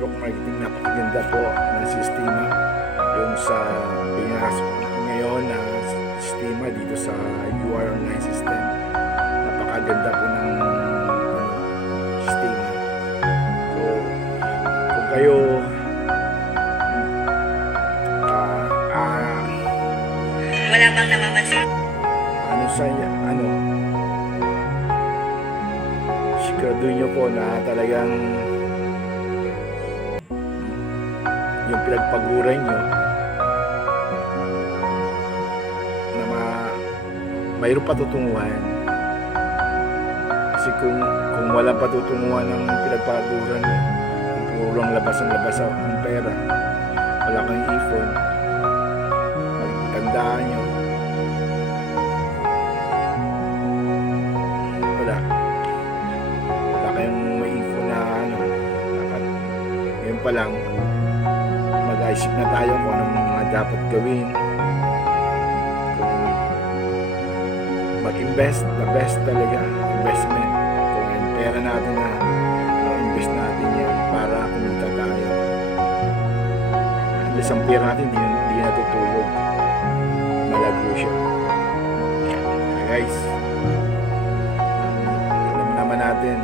network marketing. Napakaganda po ng sistema yung sa pinasok ngayon na sistema dito sa UR online system. Napakaganda po ng sistema. So kung kayo wala bang namamansin? Siguraduhin nyo po na talagang yung pinagpaguran nyo na mayroong patutunguhan. Kasi kung walang patutunguhan ng pinagpaguran nyo, kung puro lang labas ang pera, wala kang ipon, magtandaan nyo, wala kayong maipon na dapat ngayon pa lang mag-isip na tayo kung anong mga dapat gawin, kung mag-invest, the best talaga investment, kung yung pera natin na invest natin yan para kumita tayo. At least ang pera natin hindi natutulog, malago siya. Okay guys, alam naman natin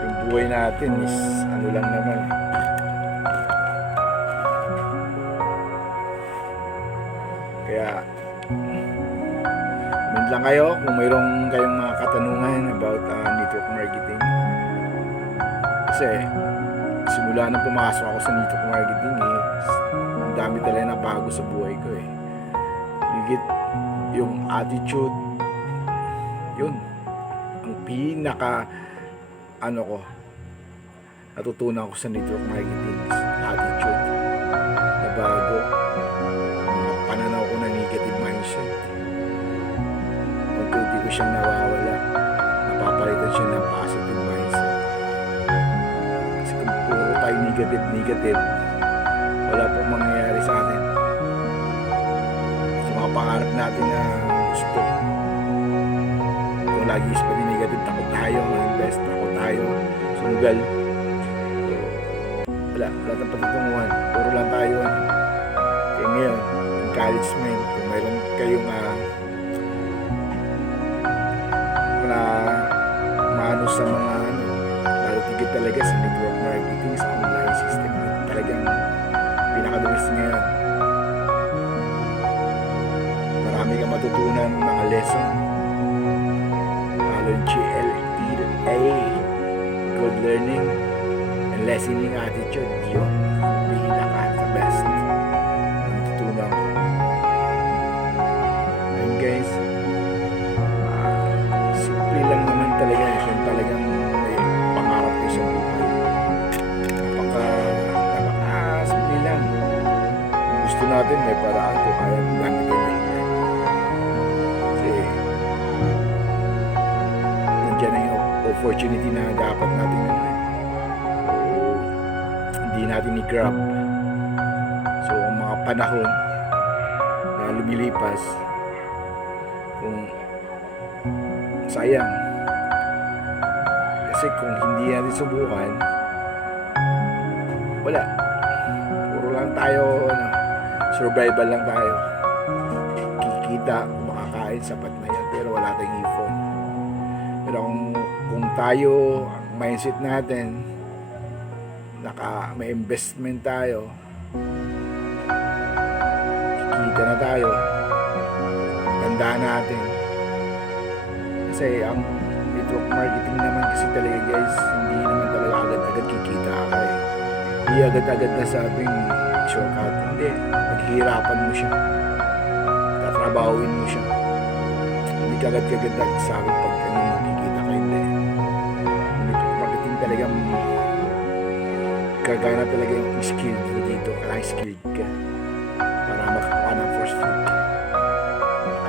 yung buhay natin is ano lang naman. Kaya comment lang kayo kung mayroong kayong mga katanungan about network marketing. Kasi simula na pumasok ako sa network marketing, ang dami talaga na bago sa buhay ko eh. Higit yung attitude, yun ang pinaka ko natutunan ko sa network marketing, attitude na bago, mga pananaw ko na negative mindset. Unti-unti ko siyang nawawala, napapalitan siya ng positive mindset. Kasi kung puro tayo negative, wala pong mangyayari sa atin. Sa mga pangarap natin na gusto, kung lagi is pati negative, takot tayo mag-invest, takot tayo sumugal. So wala ng patutunguhan, puro lang tayo kaya ngayon, encouragement, kung mayroon kayong na maano sa mga lalo tigit talaga sa network marketing, sa online system, talagang pinaka-the-best ngayon. Marami kang matutunan mga lesson, lalo yung GLEA, good learning and lessening attitude, yun ang pinaka best na natutunan ko. Ayun guys, simple lang naman talaga kung talagang may pangarap kayo sa buhay. Napaka-simple lang. Kung gusto natin, may paraan kung kaya namin gawin. Kasi nandiyan na yung opportunity na dapat natin hindi natin i-grab. So ang mga panahon na lumilipas, kung sayang, kasi kung hindi natin subukan, wala, puro lang tayo survival lang tayo, kikita, makakain, sapat na yan, pero wala tayong ipon. Pero kung tayo, ang mindset natin may investment tayo, kikita na tayo, tandaan natin. Kasi ang network marketing naman kasi talaga guys, hindi naman talaga agad-agad kikita ka eh. Hindi agad-agad na sabing shortcut, hindi, maghihirapan mo siya, tatrabawin mo siya, hindi ka agad-agad nagsabi pag makikita ka, hindi. Network marketing talagang gagana talaga yung skilled mo dito, kailangan skilled ka para makakuha ng first fruit,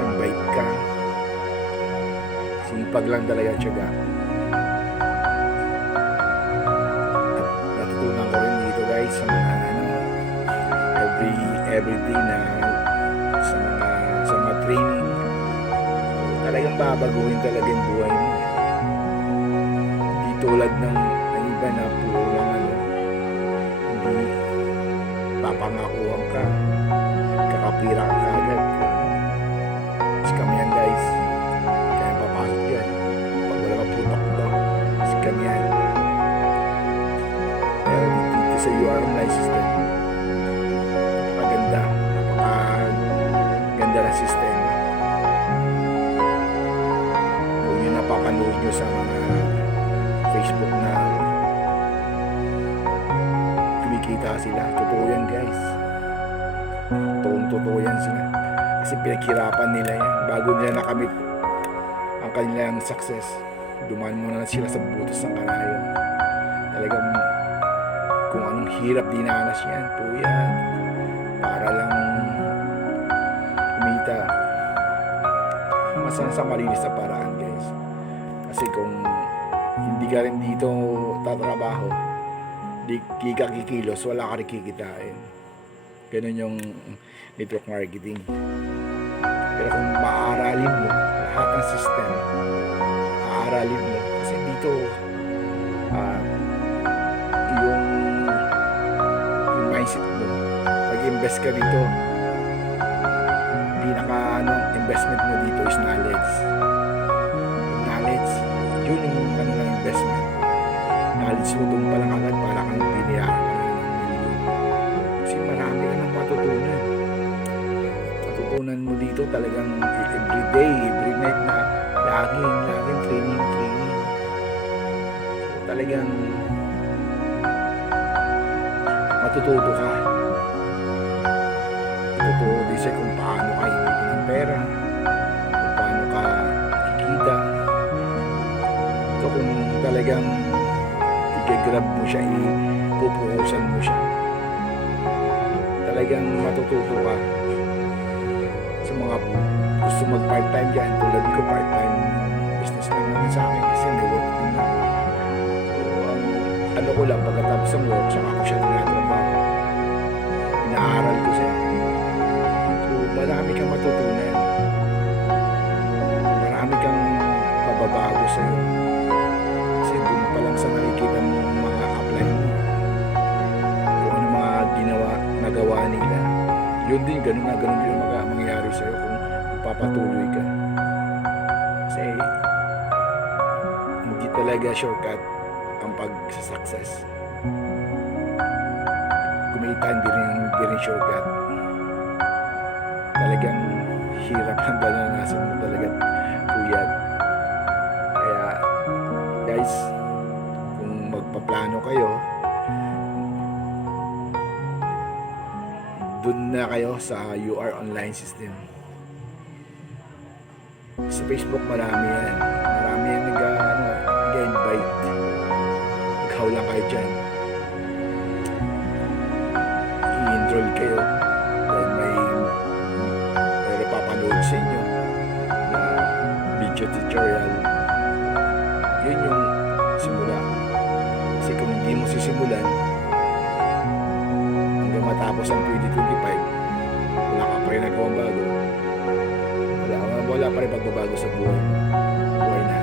invite ka, sipag lang talaga, tiyaga. At natutunan ko rin dito guys sa mga everyday na sa mga training. So, talagang babaguhin talaga yung buhay mo. tulad ng iba na puro lang hindi papangakuhan ka, kakapira ka agad. Scam yan guys, kaya papasok yan pag wala ka putok to, scam yan. Pero dito sa UR online system, napakaganda ng system. Kung yun napapanood nyo sa mga Facebook na kumikita sila, totoo yan guys, totoo yan sila, kasi pinaghirapan nila yan bago nila nakamit ang kanilang success. Dumaan muna sila sa butas ng karayo. Talagang kung anong hirap dinanas yan po yan para lang kumita. Masan sa malinis na paraan guys, kasi kung hindi ka rin dito tatrabaho, di ka kikilos, wala ka rin kikitain. Ganun yung network marketing. Pero kung maaaralin mo lahat ng system, aaralin mo, kasi dito yung mindset mo, pag-invest ka dito, pinaka investment mo dito is knowledge. Yung knowledge, yun yung ng investment. Knowledge mo doon pa lang agad para kang binayaran ka na ng milyon. Kasi marami ka nang matutunan. Matutunan mo dito talagang everyday, every night na laging training. So, talagang matututo ka. Matututo din siya kung paano ka initin ng pera, kung paano ka kikita. So kung talagang i-grab mo siya, ipupukusan mo siya, talagang matututo ka. Sa mga gusto mag part-time dyan, tulad ko, part-time business lang naman sa akin kasi may work din na. So ano ko lang, pagkatapos ng work, saka ako siya tinatrabaho, inaaral ko siya. So marami kang matutunan, marami kang mababago sa'yo, kasi doon pa lang sa nakikita mo mga apply mo, kung ano mga nagawa nila, yun din, ganun din yung mangyayari sa'yo kung papatuloy ka. Kasi hindi talaga shortcut ang pag-success. Kumita hindi rin shortcut. Talagang hirap ang dalanasan mo, talagang puyat. Kaya guys, kung magpaplano kayo, dun na kayo sa UR online system. Sa Facebook marami yan nag-invite. Maghaw lang kayo dyan, i-enroll kayo, then may papanood sa inyo na video tutorial. Yun yung simula. Kasi kung hindi mo sisimulan hanggang matapos ang 2025, wala ka pa rin nagawang bago, wala pa rin pagbabago sa buhay natin.